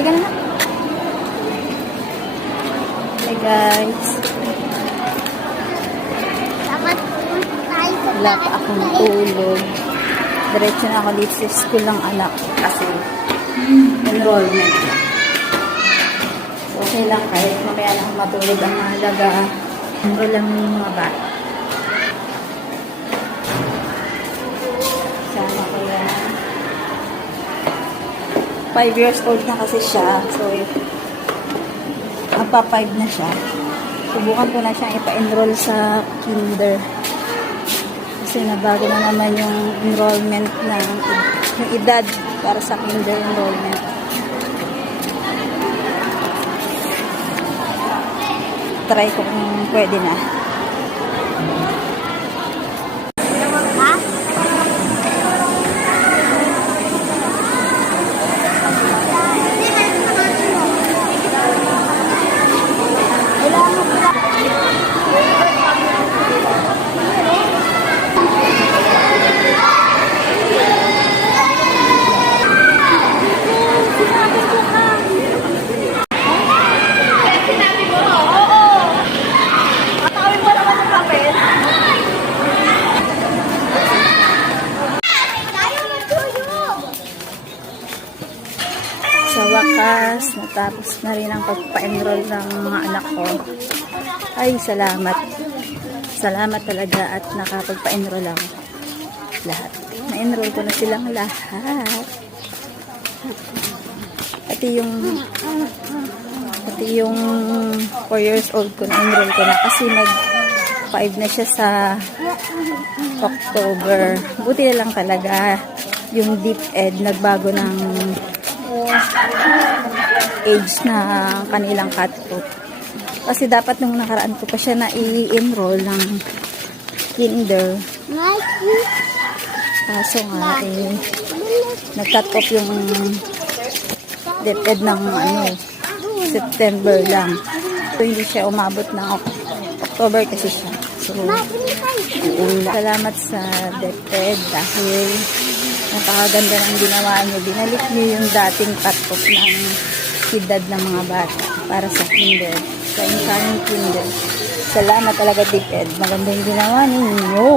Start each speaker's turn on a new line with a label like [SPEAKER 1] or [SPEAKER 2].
[SPEAKER 1] Halika na. Hey guys. Wala pa akong tulog. Diretso na ako dito sa school ng anak kasi enrollment. Okay lang kahit mamaya na ako matulog ang mahalaga. Enroll lang yung mga bata. 5 years old na kasi siya. So, magpa 5 na siya. Subukan ko na siyang ipa-enroll sa kinder. Kasi nabago na naman yung enrollment ng yung edad para sa kinder enrollment. Try ko kung pwede na. Wakas, natapos na rin ang pagpa-enroll ng mga anak ko. Ay, salamat. Salamat talaga at nakapagpa-enroll ako. Lahat. Na-enroll ko na silang lahat. Pati yung pati yung 4 years old ko na-enroll ko na kasi nag 5 na siya sa October. Buti na lang talaga yung deep ed nagbago ng age na kanilang cut-off. Kasi dapat nung nakaraan ko pa siya na i-enroll ng kinder. Kaso nga eh, nag-cut off yung DepEd ng ano, September lang. So, hindi siya umabot ng Oc- October kasi siya. So, uula. Salamat sa DepEd dahil napakaganda ng ginawa niyo. Binalik niyo yung dating cut-off ng edad ng mga bata para sa kinder. Sa incoming kinder. Salamat talaga, DepEd. Maganda yung ginawa ninyo.